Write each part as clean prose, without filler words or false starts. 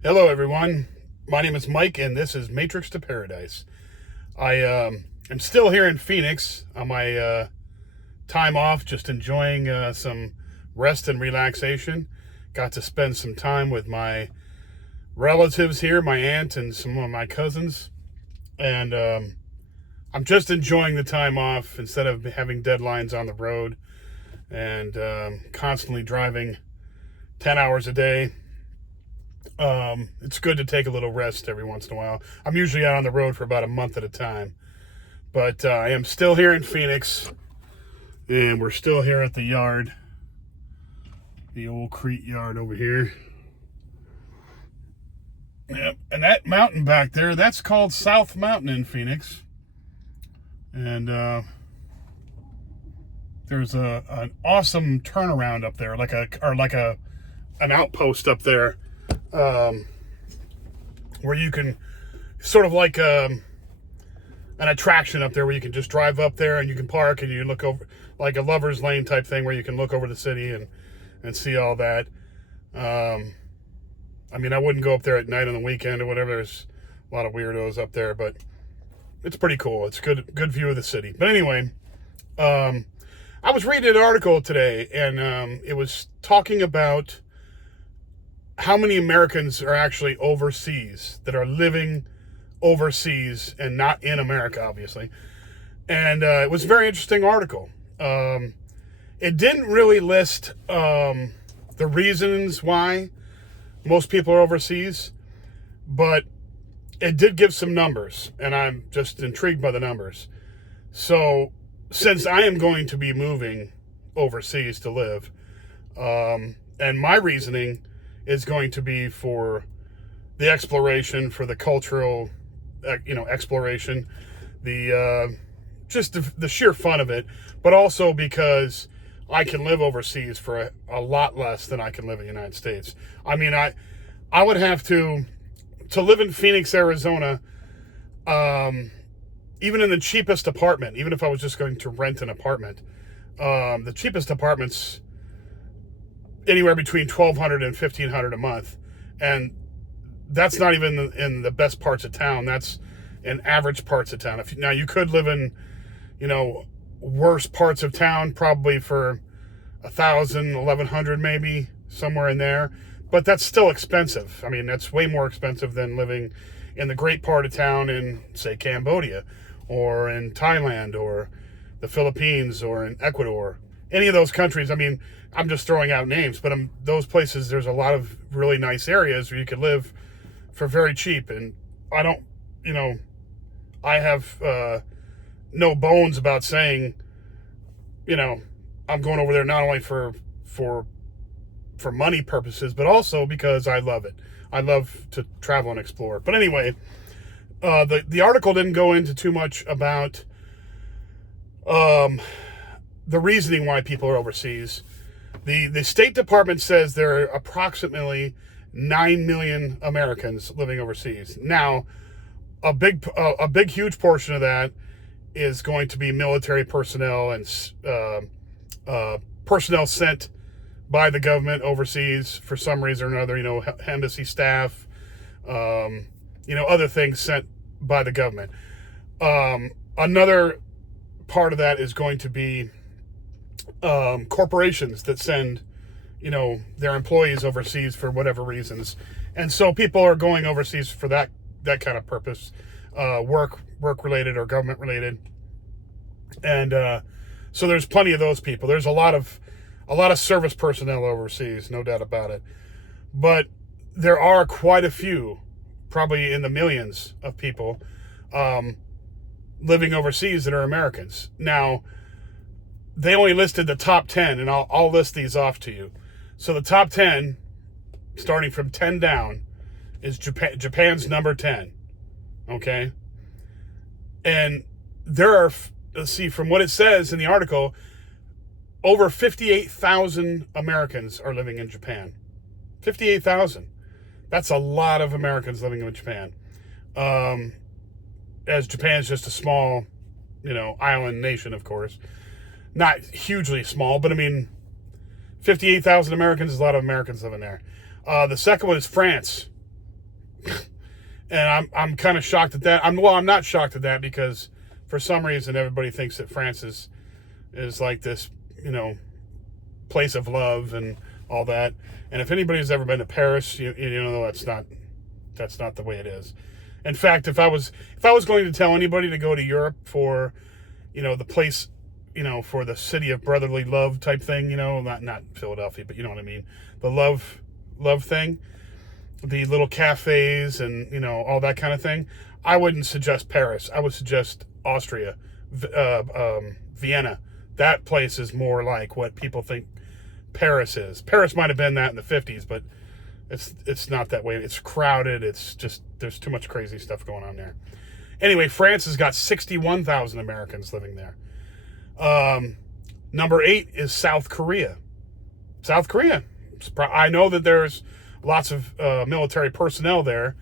Hello, everyone. My name is Mike, and this is Matrix to Paradise. I am still here in Phoenix on my time off, just enjoying some rest and relaxation. Got to spend some time with my relatives here, my aunt and some of my cousins, and I'm just enjoying the time off instead of having deadlines on the road and constantly driving 10 hours a day. It's good to take a little rest every once in a while. I'm usually out on the road for about a month at a time, but I am still here in Phoenix, and we're still here at the yard, the old Crete yard over here. Yep, and that mountain back there, that's called South Mountain in Phoenix, and there's an awesome turnaround up there, like an outpost up there. Where you can sort of like an attraction up there where you can just drive up there and you can park and you look over, like a lover's lane type thing where you can look over the city and see all that. I mean, I wouldn't go up there at night on the weekend or whatever. There's a lot of weirdos up there, but it's pretty cool. It's good view of the city. But anyway, I was reading an article today, and it was talking about how many Americans are actually overseas, that are living overseas and not in America, obviously. And it was a very interesting article. It didn't really list the reasons why most people are overseas, but it did give some numbers, and I'm just intrigued by the numbers. So, since I am going to be moving overseas to live, and my reasoning is going to be for the exploration, for the cultural, exploration, the just the sheer fun of it, but also because I can live overseas for a lot less than I can live in the United States. I mean, I would have to live in Phoenix, Arizona, even in the cheapest apartment, even if I was just going to rent an apartment, the cheapest apartments anywhere between $1,200 and $1,500 a month, and that's not even in the best parts of town. That's in average parts of town. Now you could live in, worse parts of town, probably for $1,000, $1,100 maybe, somewhere in there. But that's still expensive. I mean, that's way more expensive than living in the great part of town in, say, Cambodia, or in Thailand, or the Philippines, or in Ecuador. Any of those countries. I mean, I'm just throwing out names, but those places, there's a lot of really nice areas where you could live for very cheap. And I don't, I have no bones about saying, I'm going over there not only for money purposes, but also because I love it. I love to travel and explore. But anyway, the article didn't go into too much about the reasoning why people are overseas. The State Department says there are approximately 9 million Americans living overseas. Now, a big, huge portion of that is going to be military personnel and personnel sent by the government overseas for some reason or another. Embassy staff, other things sent by the government. Another part of that is going to be corporations that send, their employees overseas for whatever reasons. And so people are going overseas for that kind of purpose, work related or government related. And so there's plenty of those people. There's a lot of service personnel overseas, no doubt about it. But there are quite a few, probably in the millions of people, living overseas that are Americans. Now, they only listed the top 10, and I'll list these off to you. So the top 10, starting from 10 down, is Japan's number 10. Okay? And there are, let's see, from what it says in the article, over 58,000 Americans are living in Japan. 58,000. That's a lot of Americans living in Japan. As Japan's just a small, island nation, of course. Not hugely small, but I mean, 58,000 Americans is a lot of Americans living there. The second one is France. And I'm kind of shocked at that. I'm not shocked at that because for some reason everybody thinks that France is like this, place of love and all that. And if anybody's ever been to Paris, you know that's not the way it is. In fact, if I was going to tell anybody to go to Europe for, the place, for the city of brotherly love type thing, not Philadelphia, but you know what I mean, the love thing, the little cafes and all that kind of thing, I wouldn't suggest Paris. I would suggest Austria, Vienna. That place is more like what people think Paris is. Paris might have been that in the 50s, but it's not that way. It's crowded. It's just, there's too much crazy stuff going on there. Anyway, France has got 61,000 Americans living there. Number 8 is South Korea. South Korea. I know that there's lots of military personnel there,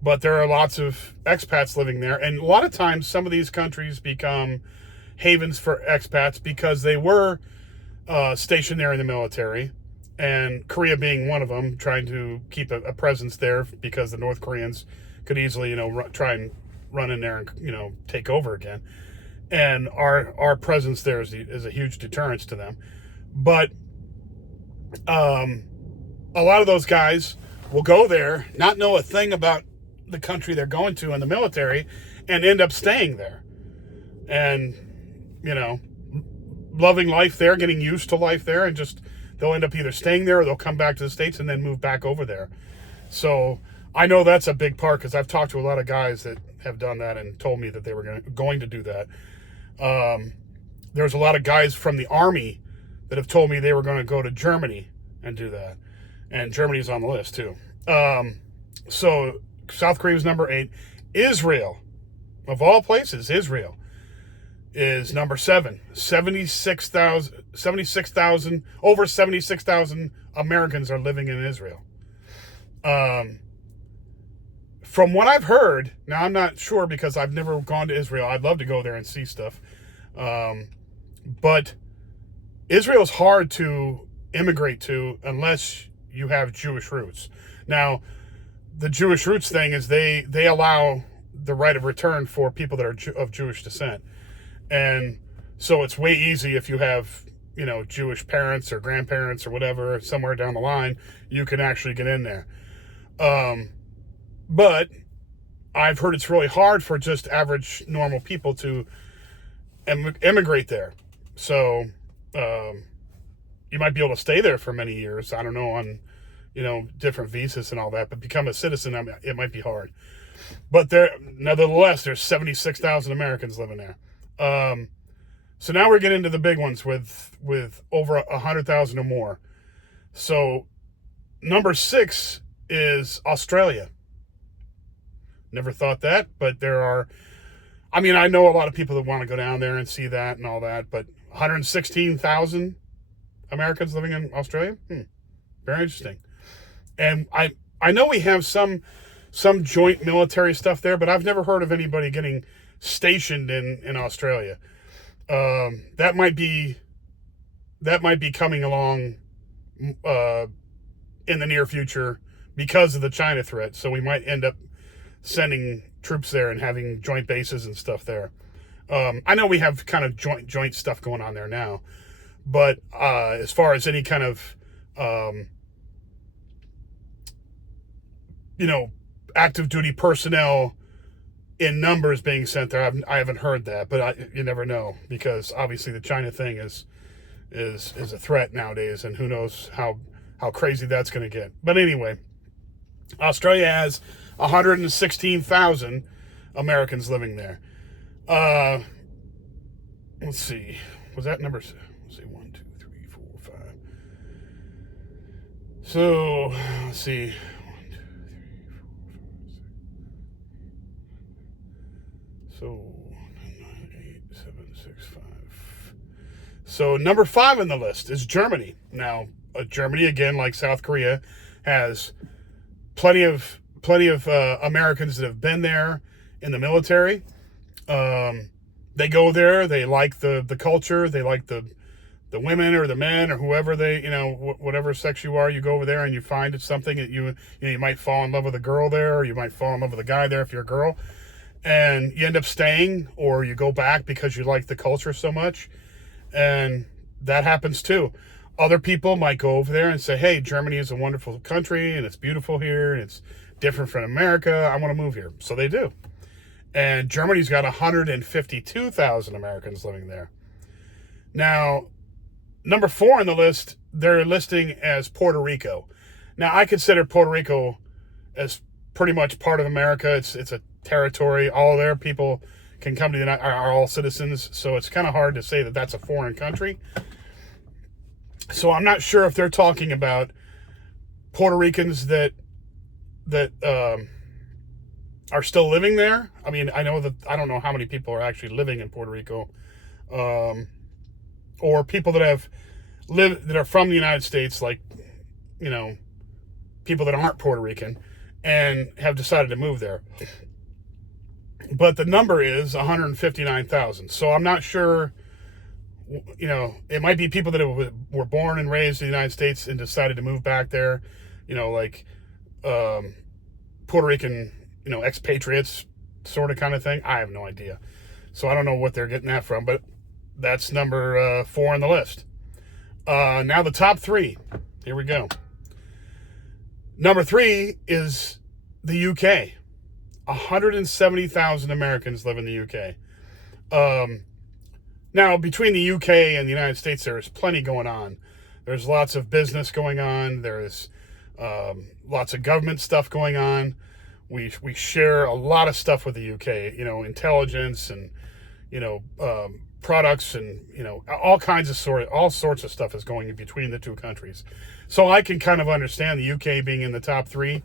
but there are lots of expats living there. And a lot of times some of these countries become havens for expats because they were stationed there in the military, and Korea being one of them, trying to keep a presence there because the North Koreans could easily, try and run in there and, take over again. And our presence there is a huge deterrence to them. But a lot of those guys will go there, not know a thing about the country they're going to in the military, and end up staying there. And, loving life there, getting used to life there, and just they'll end up either staying there or they'll come back to the States and then move back over there. So I know that's a big part because I've talked to a lot of guys that have done that and told me that they were going to do that. There's a lot of guys from the Army that have told me they were going to go to Germany and do that. And Germany's on the list too. So South Korea was number 8. Israel, of all places, Israel is number 7. 76,000, over 76,000 Americans are living in Israel. From what I've heard, now I'm not sure because I've never gone to Israel. I'd love to go there and see stuff. But Israel's hard to immigrate to unless you have Jewish roots. Now, the Jewish roots thing is they allow the right of return for people that are of Jewish descent. And so it's way easy if you have, Jewish parents or grandparents or whatever, somewhere down the line, you can actually get in there. But I've heard it's really hard for just average normal people to immigrate there. So you might be able to stay there for many years. I don't know, on, different visas and all that, but become a citizen, it might be hard. But nevertheless, there's 76,000 Americans living there. So now we're getting into the big ones with over 100,000 or more. So number 6 is Australia. Never thought that, but I know a lot of people that want to go down there and see that and all that, but 116,000 Americans living in Australia? Very interesting. And I know we have some joint military stuff there, but I've never heard of anybody getting stationed in Australia. That might be coming along in the near future because of the China threat. So we might end up sending troops there and having joint bases and stuff there. I know we have kind of joint stuff going on there now, but as far as any kind of active duty personnel in numbers being sent there, I haven't heard that, but you never know, because obviously the China thing is a threat nowadays, and who knows how crazy that's going to get. But anyway, Australia has 116,000 Americans living there. Let's see, was that number? Let's see, 1, 2, 3, 4, 5. So let's see. 1, 2, 3, 4, 5, 6. So 9, 8, 7, 6, 5. So number 5 on the list is Germany. Now, Germany, again, like South Korea, has plenty of Americans that have been there in the military. They go there. They like the culture. They like the the women or the men or whoever they, whatever sex you are, you go over there and you find something that you might fall in love with a girl there, or you might fall in love with a guy there if you're a girl, and you end up staying, or you go back because you like the culture so much, and that happens too. Other people might go over there and say, hey, Germany is a wonderful country and it's beautiful here and it's different from America. I want to move here. So they do. And Germany's got 152,000 Americans living there. Now, number 4 on the list, they're listing as Puerto Rico. Now, I consider Puerto Rico as pretty much part of America. It's a territory. All their people can come to the United, are all citizens. So it's kind of hard to say that that's a foreign country. So I'm not sure if they're talking about Puerto Ricans that are still living there. I mean, I don't know how many people are actually living in Puerto Rico, or people that are from the United States, like, people that aren't Puerto Rican and have decided to move there. But the number is 159,000. So I'm not sure. It might be people that were born and raised in the United States and decided to move back there, like Puerto Rican, expatriates sort of kind of thing. I have no idea. So I don't know what they're getting that from, but that's number 4 on the list. Now the top 3. Here we go. Number 3 is the UK. 170,000 Americans live in the UK. Now, between the UK and the United States, there's plenty going on. There's lots of business going on. There's lots of government stuff going on. We share a lot of stuff with the UK, intelligence and, products and, all sorts of stuff is going in between the two countries. So I can kind of understand the UK being in the top 3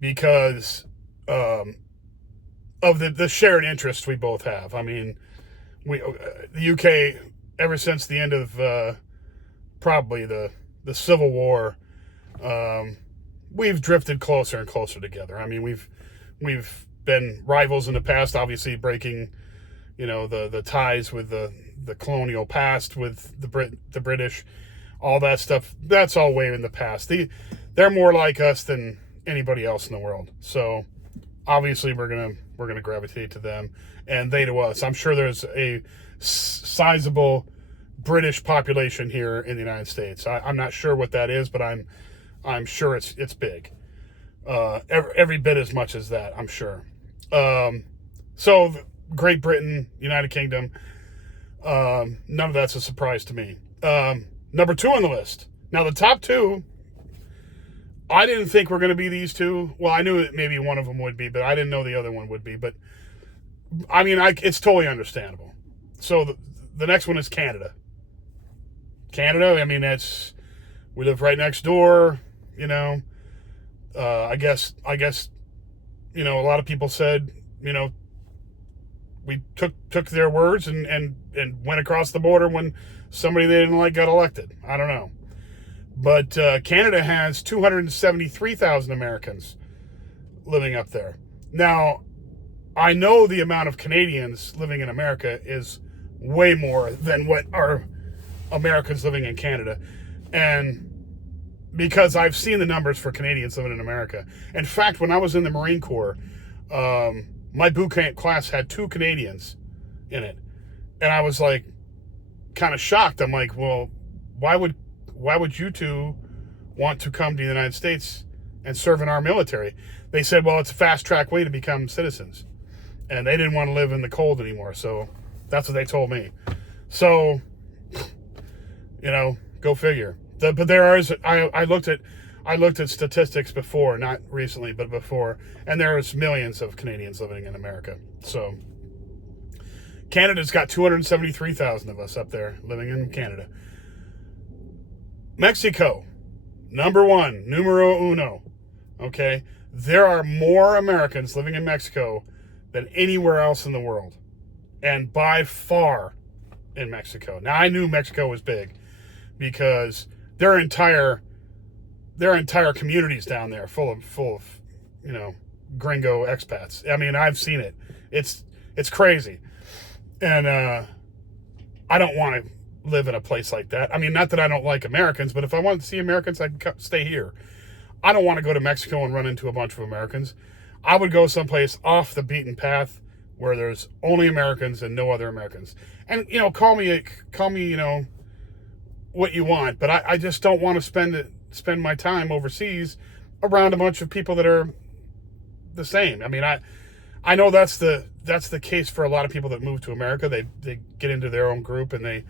because of the shared interest we both have. I mean, the UK, ever since the end of probably the Civil War, we've drifted closer and closer together. I mean, we've been rivals in the past, obviously breaking, the ties with the colonial past with the British, all that stuff. That's all way in the past. They're more like us than anybody else in the world. So obviously we're gonna gravitate to them, and they to us. I'm sure there's a sizable British population here in the United States. I'm not sure what that is, but I'm sure it's big. Every bit as much as that, I'm sure. So Great Britain, United Kingdom, none of that's a surprise to me. Number 2 on the list. Now the top 2, I didn't think were going to be these 2. Well, I knew that maybe one of them would be, but I didn't know the other one would be. But I mean, it's totally understandable. So the next one is Canada. Canada, I mean, we live right next door. I guess a lot of people said, we took their words and went across the border when somebody they didn't like got elected. I don't know. But Canada has 273,000 Americans living up there. Now, I know the amount of Canadians living in America is way more than what are Americans living in Canada. And because I've seen the numbers for Canadians living in America. In fact, when I was in the Marine Corps, my boot camp class had 2 Canadians in it. And I was like, kind of shocked. I'm like, well, why would you 2 want to come to the United States and serve in our military? They said, well, it's a fast-track way to become citizens. And they didn't want to live in the cold anymore. So that's what they told me. So, go figure. But there is, I looked at statistics before, not recently, but before, and there's millions of Canadians living in America. So Canada's got 273,000 of us up there living in Canada. Mexico, number 1, numero uno. Okay, there are more Americans living in Mexico than anywhere else in the world, and by far in Mexico. Now, I knew Mexico was big because their entire communities down there full of gringo expats. I mean, I've seen it. It's crazy, and I don't want to live in a place like that. I mean, not that I don't like Americans, but if I want to see Americans, I can stay here. I don't want to go to Mexico and run into a bunch of Americans. I would go someplace off the beaten path where there's only Americans and no other Americans. And, call me, what you want, but I just don't want to spend my time overseas around a bunch of people that are the same. I mean, I know that's the case for a lot of people that move to America. They get into their own group and they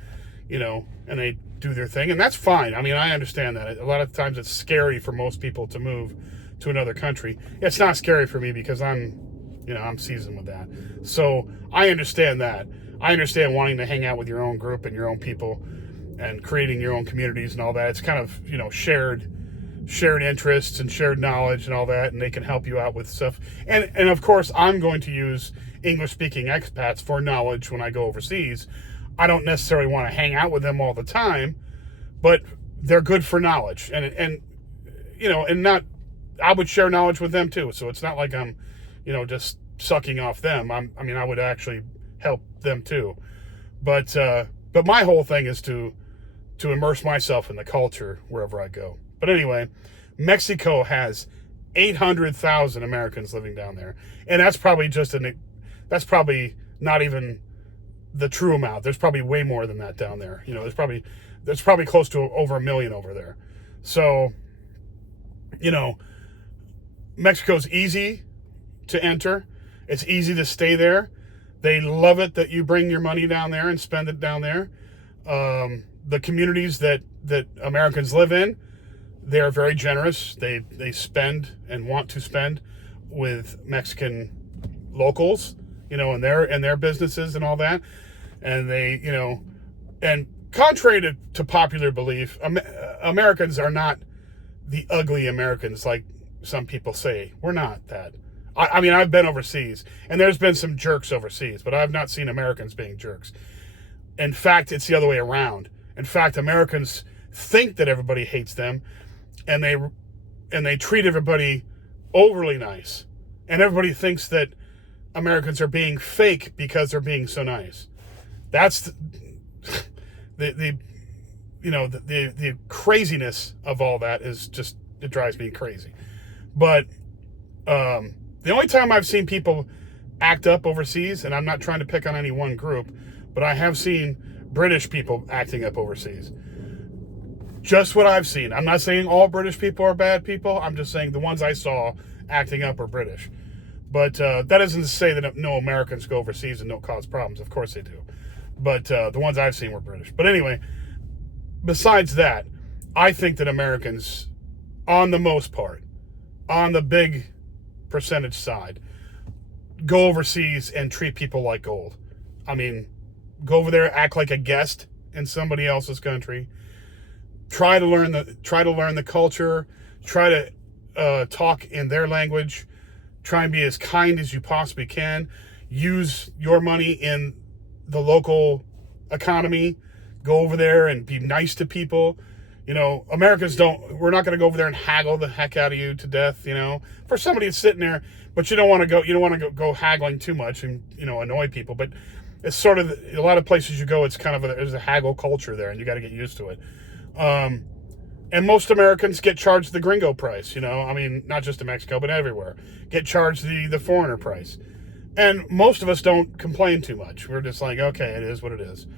do their thing, and that's fine. I mean, I understand that. A lot of times it's scary for most people to move to another country. It's not scary for me because I'm seasoned with that. So I understand that. I understand wanting to hang out with your own group and your own people and creating your own communities and all that. It's kind of, shared interests and shared knowledge and all that, and they can help you out with stuff. And of course, I'm going to use English-speaking expats for knowledge when I go overseas. I don't necessarily want to hang out with them all the time, but they're good for knowledge. And not, I would share knowledge with them too. So it's not like I'm, just sucking off them. I would actually help them too. But my whole thing is to immerse myself in the culture wherever I go. But anyway, Mexico has 800,000 Americans living down there. And that's probably that's probably not even the true amount. There's probably way more than that down there. There's probably close to over 1 million over there. So, Mexico's easy to enter. It's easy to stay there. They love it that you bring your money down there and spend it down there. The communities that Americans live in, they're very generous. They spend and want to spend with Mexican locals, in their businesses and all that. And they, and contrary to popular belief, Americans are not the ugly Americans like some people say. We're not that. I mean, I've been overseas, and there's been some jerks overseas, but I've not seen Americans being jerks. In fact, it's the other way around. In fact, Americans think that everybody hates them, and they treat everybody overly nice. And everybody thinks that Americans are being fake because they're being so nice. That's the craziness of all that is just, it drives me crazy. But the only time I've seen people act up overseas, and I'm not trying to pick on any one group, but I have seen British people acting up overseas. Just what I've seen. I'm not saying all British people are bad people. I'm just saying the ones I saw acting up are British. But that isn't to say that no Americans go overseas and don't cause problems. Of course they do. But the ones I've seen were British. But anyway, besides that, I think that Americans, on the most part, on the big percentage side, go overseas and treat people like gold. I mean, go over there, act like a guest in somebody else's country. Try to learn the culture. Try to talk in their language. Try and be as kind as you possibly can. Use your money in the local economy. Go over there and be nice to people. Americans we're not going to go over there and haggle the heck out of you to death, for somebody that's sitting there, but you don't want to go haggling too much and, annoy people. But it's sort of, a lot of places you go, it's kind of there's a haggle culture there, and you got to get used to it. And most Americans get charged the gringo price, not just in Mexico, but everywhere. Get charged the foreigner price. And most of us don't complain too much. We're just like, okay, it is what it is.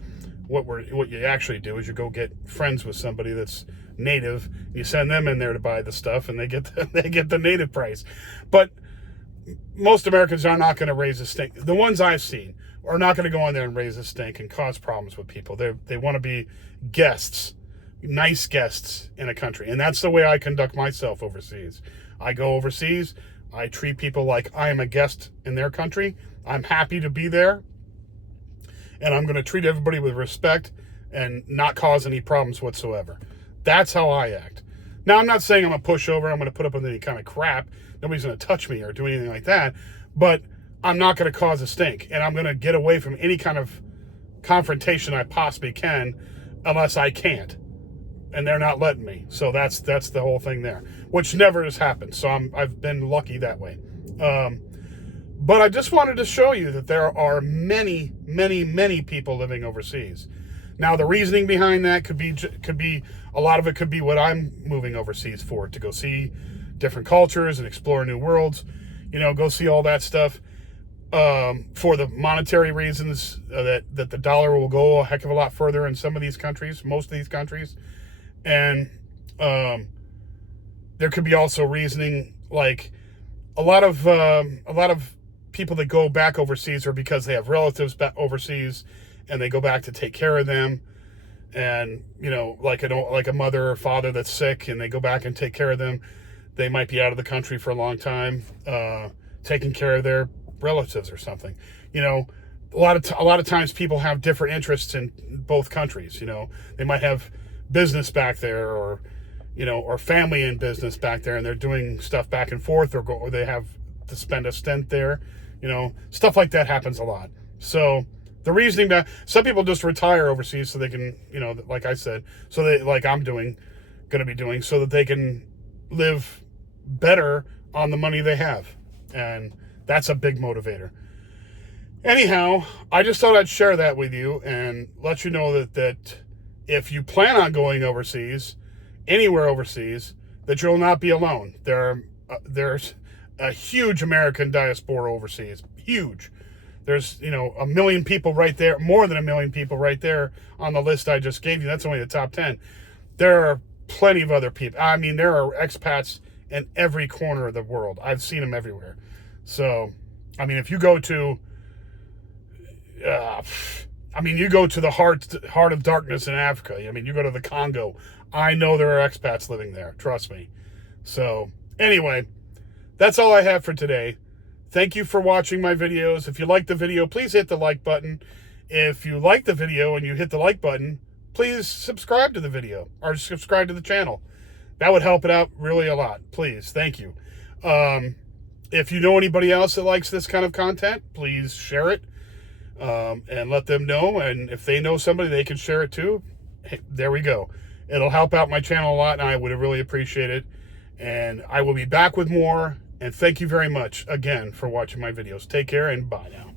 What you actually do is you go get friends with somebody that's native. You send them in there to buy the stuff, and they get the native price. But most Americans are not going to raise a stink. The ones I've seen are not going to go in there and raise a stink and cause problems with people. They want to be guests, nice guests in a country, and that's the way I conduct myself overseas. I go overseas. I treat people like I am a guest in their country. I'm happy to be there. And I'm going to treat everybody with respect and not cause any problems whatsoever. That's how I act. Now, I'm not saying I'm a pushover. I'm going to put up with any kind of crap. Nobody's going to touch me or do anything like that. But I'm not going to cause a stink. And I'm going to get away from any kind of confrontation I possibly can unless I can't. And they're not letting me. So that's the whole thing there. Which never has happened. So I've been lucky that way. But I just wanted to show you that there are many, many, many people living overseas. Now, the reasoning behind that could be a lot of it could be what I'm moving overseas for, to go see different cultures and explore new worlds, go see all that stuff. For the monetary reasons, that the dollar will go a heck of a lot further in some of these countries, most of these countries. And there could be also reasoning, like a lot of people that go back overseas are because they have relatives back overseas and they go back to take care of them. And, like a mother or father that's sick and they go back and take care of them. They might be out of the country for a long time, taking care of their relatives or something. A lot of times people have different interests in both countries. They might have business back there, or family in business back there, and they're doing stuff back and forth, or they have to spend a stint there. Stuff like that happens a lot. So the reasoning that some people just retire overseas so they can, like I said, so they, like I'm going to be doing, so that they can live better on the money they have. And that's a big motivator. Anyhow, I just thought I'd share that with you and let you know that if you plan on going overseas, anywhere overseas, that you'll not be alone. There's a huge American diaspora overseas. Huge. There's, 1 million people right there, more than 1 million people right there on the list I just gave you. That's only the top 10. There are plenty of other people. I mean, there are expats in every corner of the world. I've seen them everywhere. So, I mean, if you go to, you go to the heart of darkness in Africa. I mean, you go to the Congo. I know there are expats living there. Trust me. So, anyway, that's all I have for today. Thank you for watching my videos. If you like the video, please hit the like button. If you like the video and you hit the like button, please subscribe to the video or subscribe to the channel. That would help it out really a lot. Please. Thank you. If you know anybody else that likes this kind of content, please share it and let them know. And if they know somebody, they can share it too. Hey, there we go. It'll help out my channel a lot, and I would really appreciate it. And I will be back with more. And thank you very much again for watching my videos. Take care and bye now.